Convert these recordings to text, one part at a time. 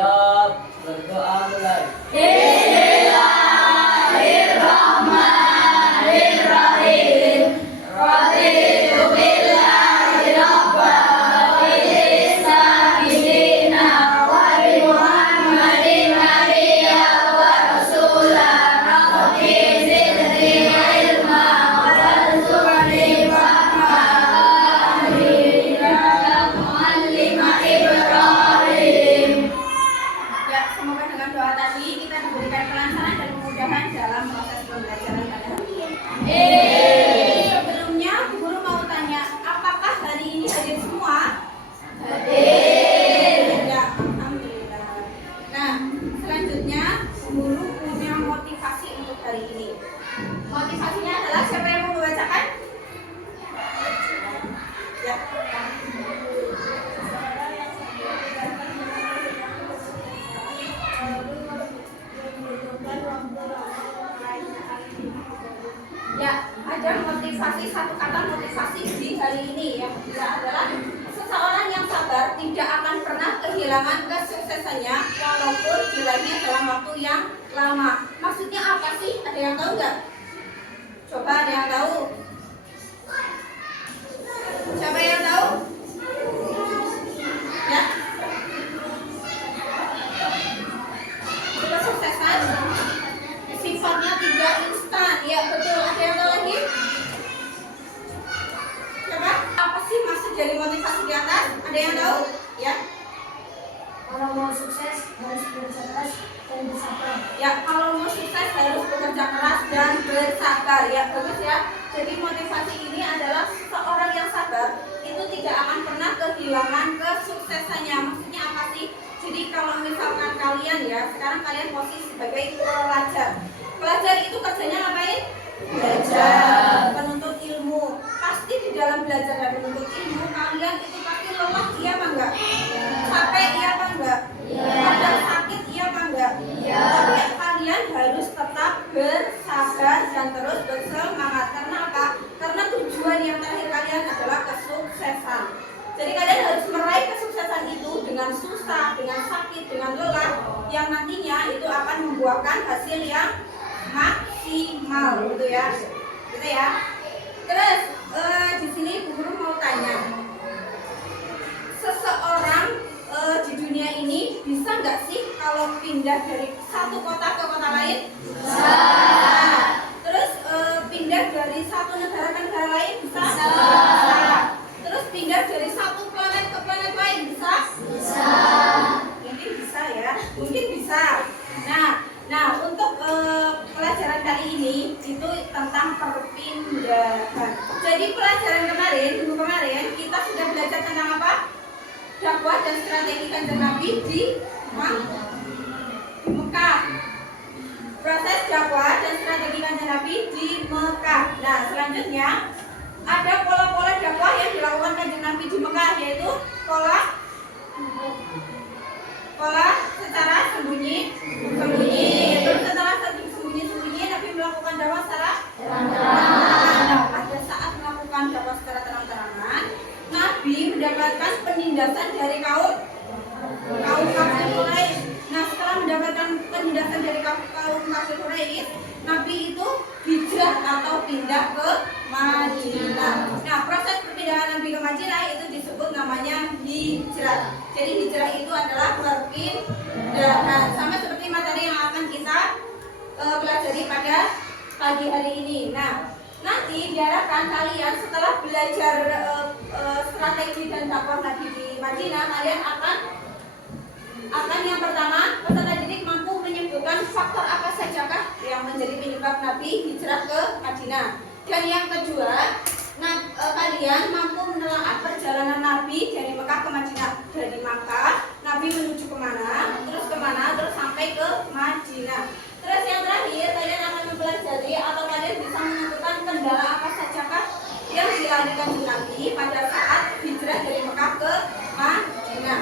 Siap, berdoa mulai. Bismillahirrahmanirrahim. Raditu billahi rabba wa bil islami dina wa bi Muhammadin nabiyya wa rasula. Rabbi zidni ilma wa warzuqni fahma. Amin ya muallima Ibrahim. Ya, semoga dengan doa tadi kita diberikan kelancaran dan kemudahan dalam proses pembelajaran pada hari ini. Sebelumnya, Bu Guru mau tanya, apakah hari ini hadir semua? Hadir. Ya, alhamdulillah. Nah, selanjutnya Bu Guru punya motivasi untuk hari ini. Motivasinya adalah siapa yang mau membacakan? Ya. Ya, ada motivasi, satu kata motivasi di hari ini yang kedua adalah seseorang yang sabar tidak akan pernah kehilangan kesuksesannya walaupun diraihnya dalam waktu yang lama. Maksudnya apa sih? Ada yang tahu nggak? Coba ada yang tahu? Siapa yang tahu? Ya. Kesuksesan sifatnya tidak instan. Ya betul. Ada yang tahu lagi? Siapa? Apa sih maksud dari motivasi di atas? Ada yang tahu? Ya. Kalau mau sukses harus bekerja keras dan bersabar. Ya, kalau mau sukses harus bekerja keras dan bersabar. Ya, bagus ya. Jadi motivasi ini adalah seorang yang sabar itu tidak akan pernah kehilangan kesuksesannya. Maksudnya apa sih? Jadi kalau misalkan kalian ya, sekarang kalian posisi sebagai pelajar. Pelajar itu kerjanya ngapain? Belajar, penuntut ilmu. Pasti di dalam belajar dan menuntut ilmu kalian itu pasti lelah, iya apa enggak? Capek, iya apa enggak? Kadang sakit, iya apa enggak? Tapi kalian harus tetap bersabar dan terus bersemangat. Karena apa? Karena tujuan yang terakhir kalian adalah kesuksesan. Jadi kalian harus meraih kesuksesan itu dengan susah, dengan sakit, dengan lelah, yang nantinya itu akan membuahkan hasil yang maksimal, gitu ya. Gitu ya. Terus di sini Bu Guru mau tanya, seseorang di dunia ini bisa nggak sih kalau pindah dari satu kota ke kota lain? Bisa. Terus pindah dari satu negara ke negara lain? Bisa. Terus pindah dari satu planet ke planet lain? Bisa. Bisa. Mungkin bisa ya. Mungkin bisa. Nah untuk pelajaran kali ini itu tentang perpindahan. Jadi pelajaran kemarin, minggu kemarin kita sudah belajar tentang apa? Dakwah dan strategi Kanjeng Nabi di Mekah. Proses dakwah dan strategi Kanjeng Nabi di Mekah. Nah, selanjutnya ada pola-pola dakwah yang dilakukan Kanjeng Nabi di Mekah, yaitu pola secara sembunyi. Terus setelah sembunyi Nabi melakukan dakwah secara terang-terangan. Pada saat melakukan dakwah secara terang-terangan, Nabi mendapatkan penindasan dari kaum kafir Quraisy. Nah, setelah mendapatkan penindasan dari kaum kafir Quraisy, Nabi itu hijrah atau pindah ke Madinah. Nah, proses perpindahan Nabi ke Madinah itu disebut namanya hijrah. Jadi hijrah itu adalah perpindahan, sama seperti materi yang akan kita pelajari pada pagi hari ini. Nah, nanti diharapkan kalian setelah belajar strategi dan dakwah Nabi di Madinah, kalian akan yang pertama, peserta didik mampu menyebutkan faktor apa sajakah yang menjadi penyebab Nabi hijrah ke Madinah. Dan yang kedua, kalian mampu menelaah perjalanan Nabi dari Mekah ke Madinah. Dari Makkah, Nabi menuju kemana, terus sampai ke Madinah. Terus yang terakhir, kalian akan mempelajari atau kalian bisa menentukan kendala apa sajakah yang dilalui Kanjeng Nabi pada saat hijrah dari Mekah ke Madinah.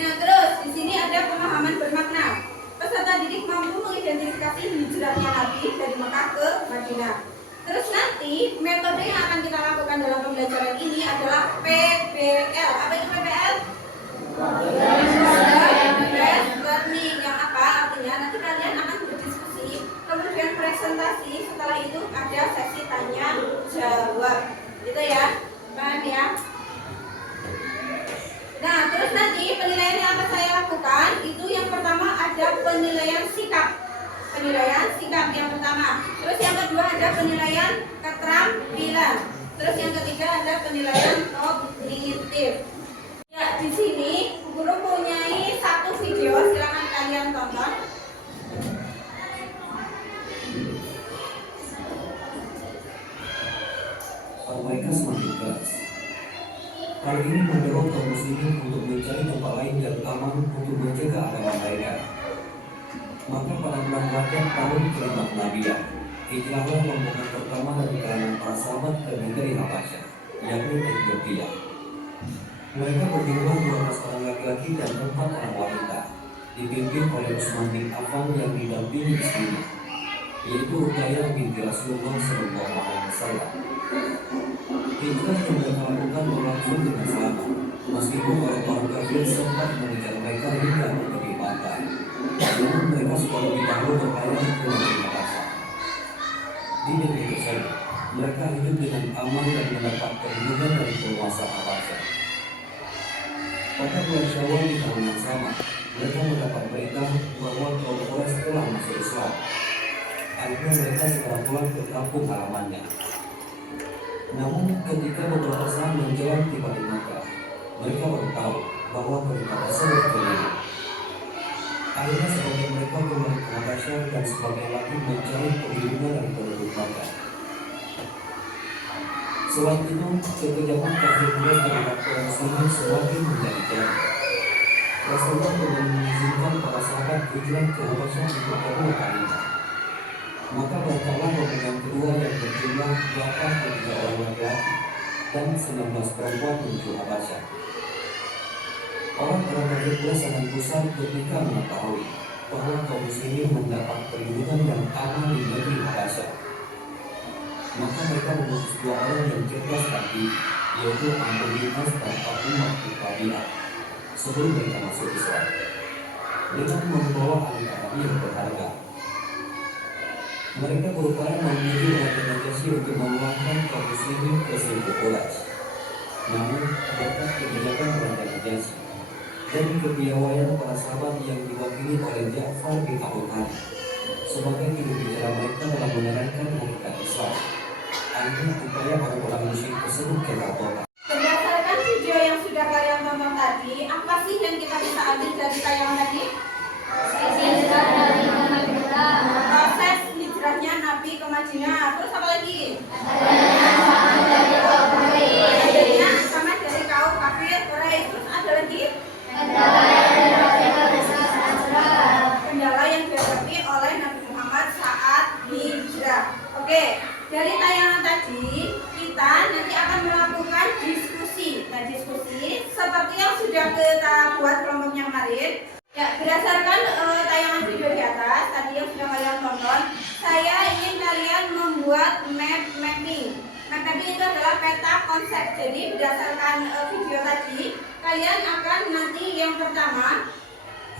Nah, terus di sini ada pemahaman bermakna. Peserta didik mampu mengidentifikasi hijrahnya Nabi dari Mekah ke Madinah. Terus nanti metode yang akan kita lakukan dalam pembelajaran ini adalah PBL. Apa itu PBL? Proses penilaian sikap. Penilaian sikap yang pertama. Terus yang kedua ada penilaian keterampilan. Terus yang ketiga ada penilaian kognitif. Ya, di sini guru punyai satu video, silakan kalian tonton. Mereka semakin keras. Hal ini mendorong kaum muslimin untuk mencari tempat lain yang aman untuk menjaga agama mereka. Maka pada bulan Rajab tahun ke-56, hijrahlah rombongan pertama dari kalangan para sahabat ke negeri Habasyah, yakni Ethiopia. Mereka berjumlah 12 orang laki-laki dan 4 orang wanita, dipimpin oleh Utsman bin Affan yang didampingi istrinya, yaitu Ruqayyah binti Rasulullah SAW. Hijrah yang mereka lakukan berlangsung dengan selamat, meskipun orang-orang kafir sempat mengejar mereka hingga ke tepi pantai. Namun mereka sudah lebih dahulu berlayar ke negeri Habasyah. Di negeri tersebut, mereka hidup dengan aman dan mendapat perlindungan dari penguasa Habasyah. Pada bulan Syawal di tahun yang sama, mereka mendapat berita bahwa kaum Quraisy telah masuk Islam. Akhirnya mereka segera pulang ke kampung halamannya. Namun ketika beberapa saat menjelang tiba di Makkah, mereka baru tahu bahwa berita tersebut keliru. Akhirnya sebagian mereka kembali ke Habasyah dan sebagian lagi mencari perlindungan dari penduduk Makkah. Selain itu, kekejaman kafir Quraisy terhadap kaum muslimin semakin menjadi jelas. Rasulullah belum mengizinkan para sahabat hijrah ke Habasyah untuk kedua kalinya. Maka berangkatlah rombongan kedua yang berjumlah 83 orang laki-laki dan 19 perempuan menuju Habasyah. Orang-orang kafir Quraisy sangat gusar ketika mengetahui bahwa kaum muslimin mendapat perlindungan yang aman di negeri Habasyah. Maka mereka mengutus 2 orang yang cerdas tadi, yaitu Amr bin As dan Abdullah bin Rabi'ah, sebelum mereka masuk Islam, dengan membawa anak-anak yang berharga. Mereka berupaya menuju Raja Najasyi untuk menguatkan kaum muslimin ke Seribu Quraisy. Namun, berkat kebijakan Raja Najasyi dan kepiawaian para sahabat yang diwakili oleh Ja'far bin Abi Thalib sebagai juru bicara mereka dalam menerangkan hakikat Islam, akhirnya upaya orang-orang musyrik tersebut gagal. Berdasarkan video yang sudah kalian tonton tadi, apa sih yang kita bisa ambil dari tayangan tadi? Proses hijrahnya Nabi ke Madinah. Terus apa lagi? Adanya sama dari kaum kafir Quraisy. Terus ada lagi? Kendala yang dihadapi oleh Nabi Muhammad saat hijrah. Oke, dari tayangan tadi kita nanti akan melakukan diskusi. Nah, diskusi seperti yang sudah kita buat kelompoknya kemarin. Ya, berdasarkan tayangan video di atas tadi yang sudah kalian tonton, saya ingin kalian membuat mapping. Mapping itu adalah peta konsep. Jadi berdasarkan video tadi, kalian akan nanti yang pertama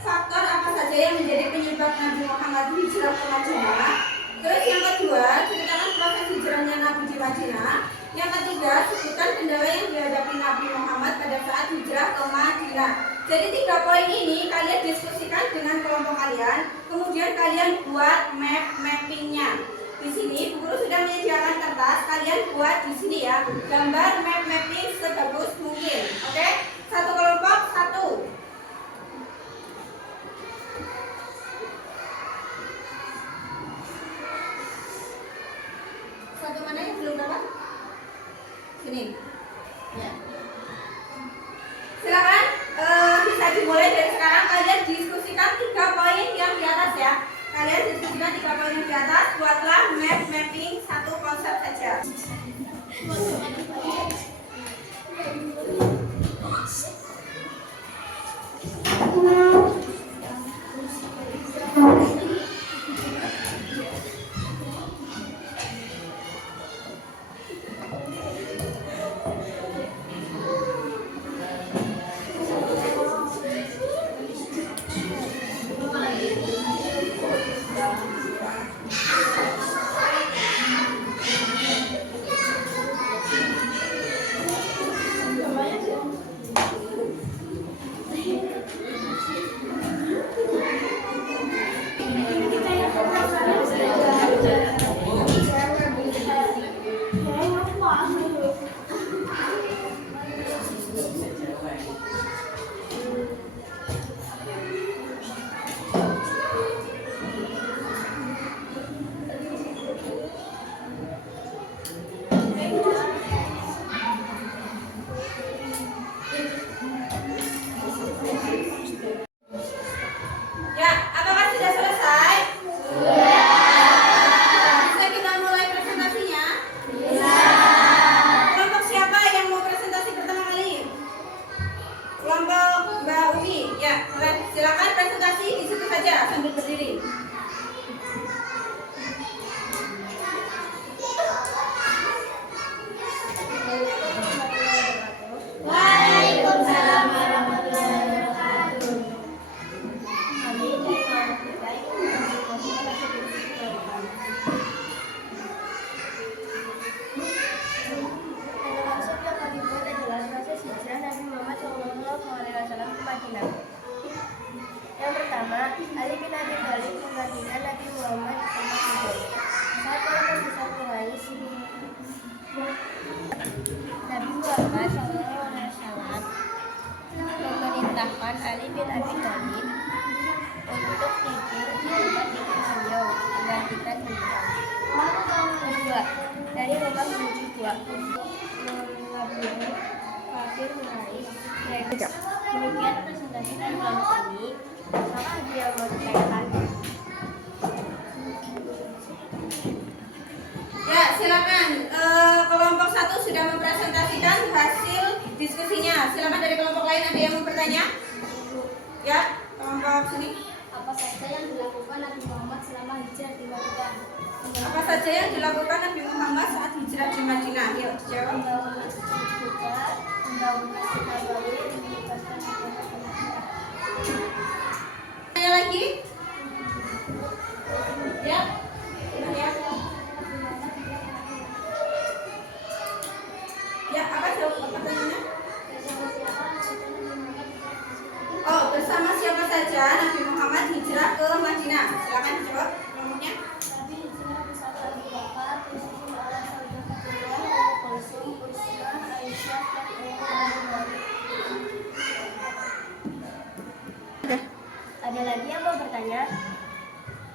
faktor apa saja yang menjadi penyebab Nabi Muhammad hijrah ke Madinah. Terus yang kedua, ceritakan proses hijrahnya Nabi di Madinah. Yang ketiga, sebutkan kendala yang dihadapi Nabi Muhammad pada saat hijrah ke Madinah. Jadi 3 poin ini kalian diskusikan dengan kelompok kalian, kemudian kalian buat mappingnya. Di sini guru sudah menyediakan kertas, kalian buat di sini ya, gambar mapping sebagus mungkin. Oke? Satu kelompok, satu. Satu mana yang belum dapat? Sini. Ya. Silakan bisa dimulai dari sekarang. Kalian diskusikan 3 poin yang di atas ya. Kalian diskusikan 3 poin yang di atas. Buatlah mapping satu konsep saja. sambil berdiri. Waalaikumsalam warahmatullahi wabarakatuh. Kami dari kelompok kita ingin menyampaikan rasa bersyukur kepada ada maksud yang kami buat adalah proses hijrah Nabi Muhammad SAW ke Madinah. Yang pertama, Ali bin Abi Thalib menggantikan Nabi Muhammad ke Madinah. Saat para pembesar Quraisy, Nabi Muhammad SAW memerintahkan Ali bin Abi Thalib untuk tidur di tempat tidur beliau, menggantikan beliau. Kedua, dari rumah menuju gua mengelabui kafir Quraisy. Demikian presentasi dari kelompok ini. Maka dia menyampaikan. Ya, silakan. Kelompok 1 sudah mempresentasikan hasil diskusinya. Silakan dari kelompok lain ada yang mau bertanya? Ya, kelompok sini. Apa saja yang dilakukan Nabi Muhammad selama hijrah di Madinah? Apa saja yang dilakukan Nabi Muhammad saat hijrah di Madinah? Yuk, jawab. Membangun masjid juga, membangun masjid Nabawi, membebaskan agama Madinah. Tanya lagi? Ya. Ya. Ya, apa pertanyaannya? Oh, bersama siapa saja Nabi Muhammad hijrah ke Madinah? Silakan dijawab kelompoknya. Nabi hijrah bersama Abu Bakar, Yusuf al-Saudah Fatimah, Abu Kulsum, Usman, Aisyah, dan Ada lagi yang mau bertanya?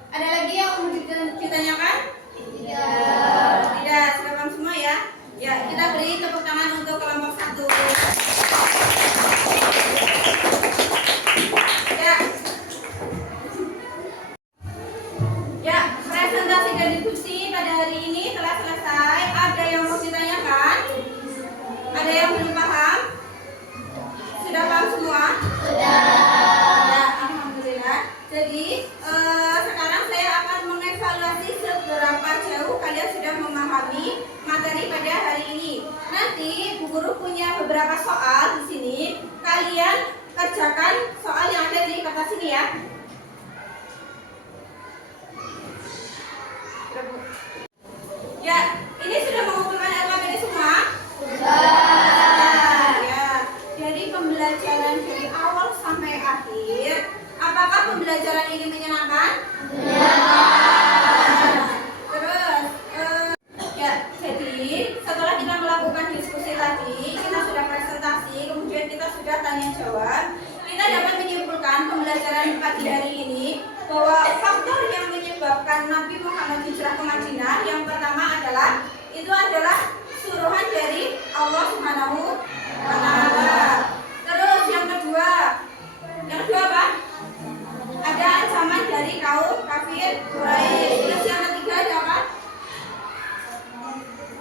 Ada lagi yang mau ditanyakan? Tidak. Tidak, sudah paham semua ya? Ya, kita beri tepuk tangan untuk kelompok 1. Ya. Ya, presentasi dan diskusi pada hari ini telah selesai. Ada yang mau ditanyakan? Ada yang belum paham? Sudah paham semua? Sudah. Ya, alhamdulillah. Jadi, sekarang saya akan mengevaluasi seberapa jauh kalian sudah memahami materi pada hari ini. Nanti Bu Guru punya beberapa soal di sini. Kalian kerjakan soal yang ada di kertas ini ya. Ya, ini sudah mengumpulkan LKPD semua? Sudah. Ya, jadi pembelajaran dari awal sampai akhir, apakah pembelajaran ini menyenangkan? Terus, ya, jadi setelah kita melakukan diskusi tadi, kita sudah presentasi, kemudian kita sudah tanya jawab, kita dapat menyimpulkan pembelajaran pagi hari ini bahwa faktor yang menyebabkan Nabi Muhammad hijrah ke Madinah yang pertama adalah suruhan dari Allah Subhanahu wa Ta'ala. Terus yang kedua apa? Ada ancaman dari kaum kafir Quraisy. Terus yang ketiga ada apa?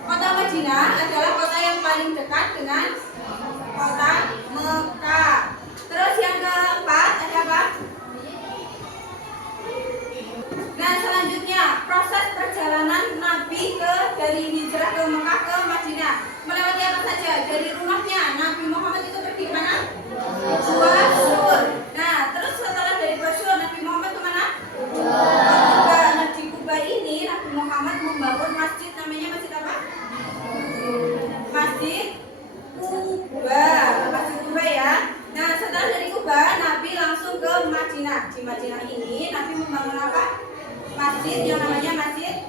Kota Madinah adalah kota yang paling dekat dengan kota Mekah. Terus yang keempat ada apa? Nah, selanjutnya proses perjalanan Nabi dari hijrah ke Mekah ke Madinah melewati apa saja? Dari rumahnya Nabi Muhammad itu pergi mana? Gua Sur. Nah, terus setelah dari Gua Sur Nabi Muhammad ke mana? Kuba. Nah, di Kuba ini Nabi Muhammad membangun masjid, namanya masjid apa? Masjid Kuba. Masjid Kuba ya. Nah, setelah dari Kuba Nabi langsung ke Madinah. Di Madinah ini Nabi membangun apa? Masjid yang namanya Masjid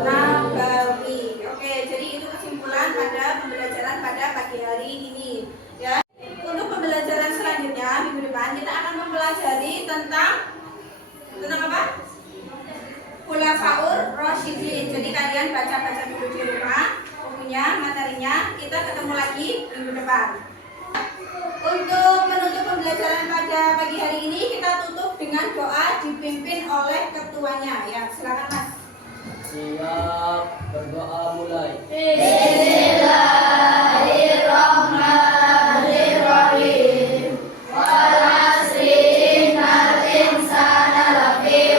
Nabawi. Oke, jadi itu kesimpulan pada pembelajaran pada pagi hari ini. Ya, untuk pembelajaran selanjutnya minggu depan kita akan mempelajari tentang apa? Khulafaur Rasyidin. Jadi kalian baca-baca dulu di rumah bukunya, materinya. Kita ketemu lagi minggu depan. Untuk menutup pembelajaran pada pagi hari ini kita tutup dengan doa dipimpin oleh ketuanya. Ya, silakan Mas. Siap, berdoa mulai. Bismillahirrahmanirrahim. Wal 'asri innal insana lafi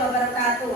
wabarakatuh.